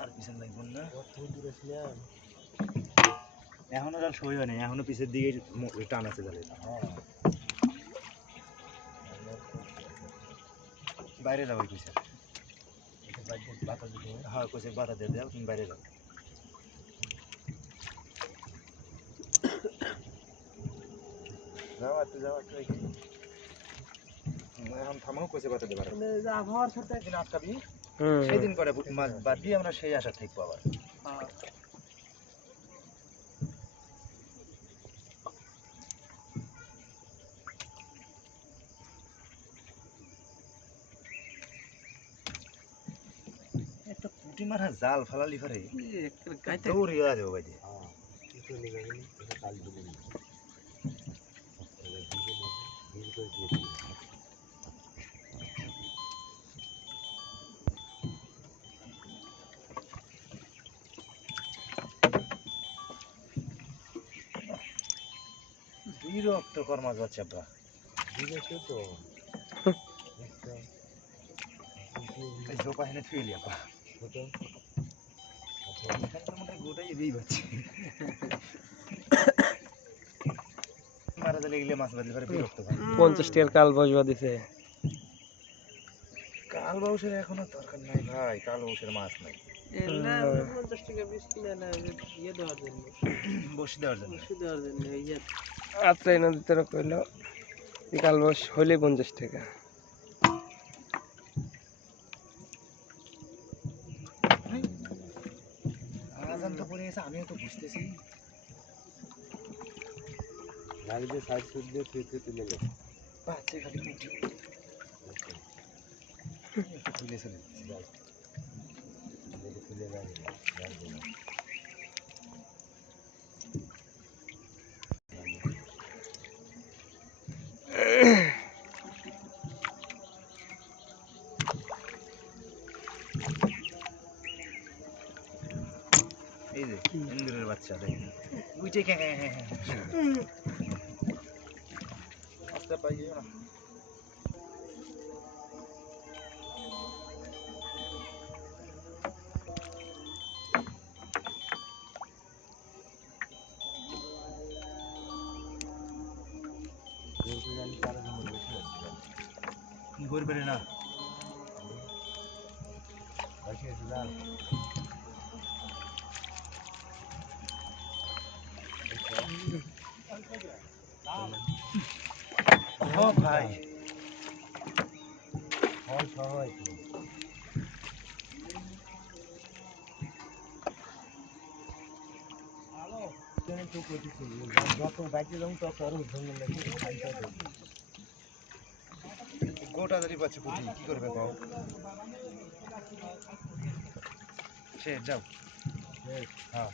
আর পিছন লাগবেন না এখনও আর সই হয় নাই এখনও পিছের দিকে টান আছে জালে হ্যাঁ। বাইরে যাব পিছের বাতা দিতে হবে। হ্যাঁ কোচে বাধা দিয়ে দাও তুমি বাইরে যাও। যাও একটু যাও একটু এগিয়ে। হুম, এখন থামাও কোচে বাধা দেবার। আবহাওয়ার সাথে একদিন আটকাবি। হুম। সেই দিন করে মাছ বাদ দিয়ে আমরা সেই আশা পুঁটি মারা জাল ফালালি করে এটা কাল বিরক্ত কর্মা যাচ্ছে বা দিয়েছে তো। হেনে গোটাই পাচ্ছি মারা গেলে মাছ বাদলে বিরক্ত পঞ্চাশ টাকার কাল বসবা দিছে। কাল বাউসের এখনও দরকার নাই ভাই কাল বাউসের মাছ নাই। পঞ্চাশ টাকা বিশ কিলো না ইয়ে দেওয়ার জন্য। বসে দেওয়ার জন্য। ওষুধ দেওয়ার জন্য ইয়ে আত্রাই নদীতে কইল কাল বস হইলে পঞ্চাশ টাকা। আজান তো পড়ে গেছে আমিও তো বুঝতেছি। গাড়ি দিয়ে সাইড সুদ দিয়ে তুই তুই তুলে নে পাচ্ছে খালি পুঁটি একটু তুলে চলে যাচ্ছে। দেখে তুলে গাড়ি গাড়ি দিয়ে নে। এই যে ইন্দুরের বাচ্চা দেখেন উইটে কে হ্যাঁ হ্যাঁ হ্যাঁ আস্তে পাই যাও না যেমন করবে না? ভাই হয় সবাই তো করতেছি যত বাইকে যাব তত আরও ঝঙ্গল লাগবে খাইতে হবে গোটা দাঁড়ি পাচ্ছে পুঁটি কি করবে কও? সে যাও। বেশ হ্যাঁ।